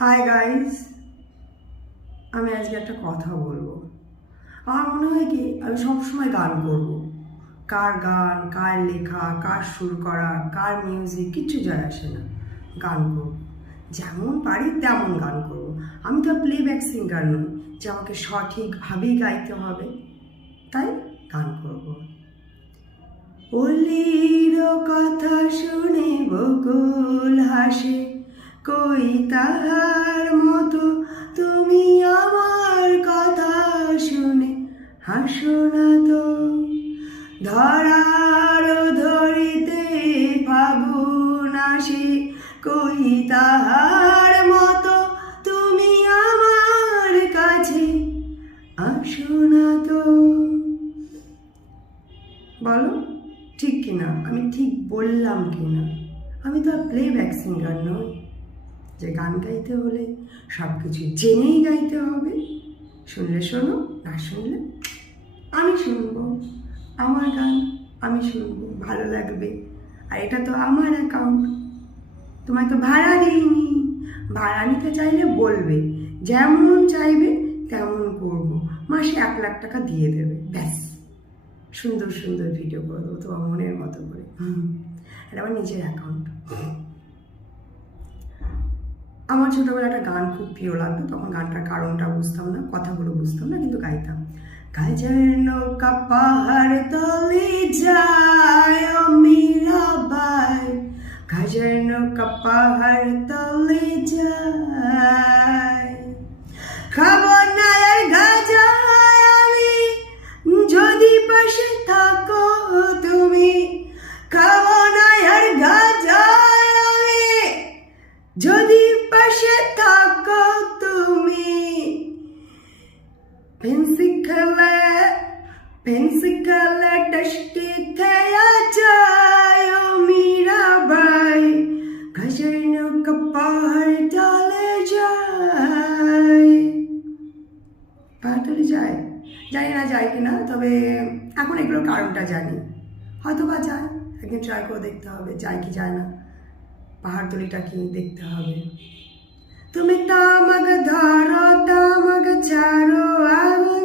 Hi guys, আমি আজকে একটা কথা বলবো। আমার মনে হয় কি আমি সবসময় গান করব। কার গান, কার লেখা, কার সুর করা, কার মিউজিক কিচ্ছু যায় আসে না। গান করব, যেমন পারি তেমন গান করব। আমি তো প্লেব্যাক সিঙ্গার নই যে আমাকে সঠিকভাবেই গাইতে হবে, তাই গান করব। অলির কথা শুনে বকুল হাসে, কই তাহার মতো তুমি আমার কথা শুনে হাসো না তো। ধরার ধরিতে ফাগুন আসে, কই তাহার মতো তুমি আমার কাছে আসো না তো। বলো ঠিক কিনা, আমি ঠিক বললাম কিনা? আমি তো আর প্লেব্যাক সিঙ্গার নই যে গান গাইতে হলে সব কিছু জেনেই গাইতে হবে। শুনলে শোনো, না শুনলে আমি শুনবো। আমার গান আমি শুনবো, ভালো লাগবে। আর এটা তো আমার অ্যাকাউন্ট, তোমায় তো ভাড়া দিইনি। ভাড়া নিতে চাইলে বলবে, যেমন চাইবে তেমন করব। মাসে 1,00,000 টাকা দিয়ে দেবে, ব্যাস। সুন্দর সুন্দর ভিডিও করে দেবো তোমার মনের মতো করে। এটা আমার নিজের অ্যাকাউন্ট। আমার ছোটোবেলা একটা গান খুব প্রিয় লাগতো, তখন গানটার কারণটা বুঝতাম না, কথাগুলো বুঝতাম না, কিন্তু গাইতাম। গাজার নৌকা পাহাড় তলে যায় ও মীরাবাই, গাজার নৌকা পাহাড় তলে যায়। খাবার না আর গাজা আমি, যদি পাশে থাকো তুমি। খাবো না আর গাজা আমি, যদি পাশে থাকো তুমি। ফেন্সি খেলে ডস্টি খেয়া যায় ও মীরাবাই, গাজার নৌকা পাহাড় তলে যায়। পাহাড়তলি যায়, জানি না যায় কিনা, তবে এখন এগুলোর কারণটা জানি। হয়তো বা যায়, একদিন ট্রাই করে দেখতে হবে যায় কি যায় না। পাহাড়তলিটা কি দেখতে হবে। তুমি তামাক ধরো তামাক ছাড়ো, আগুন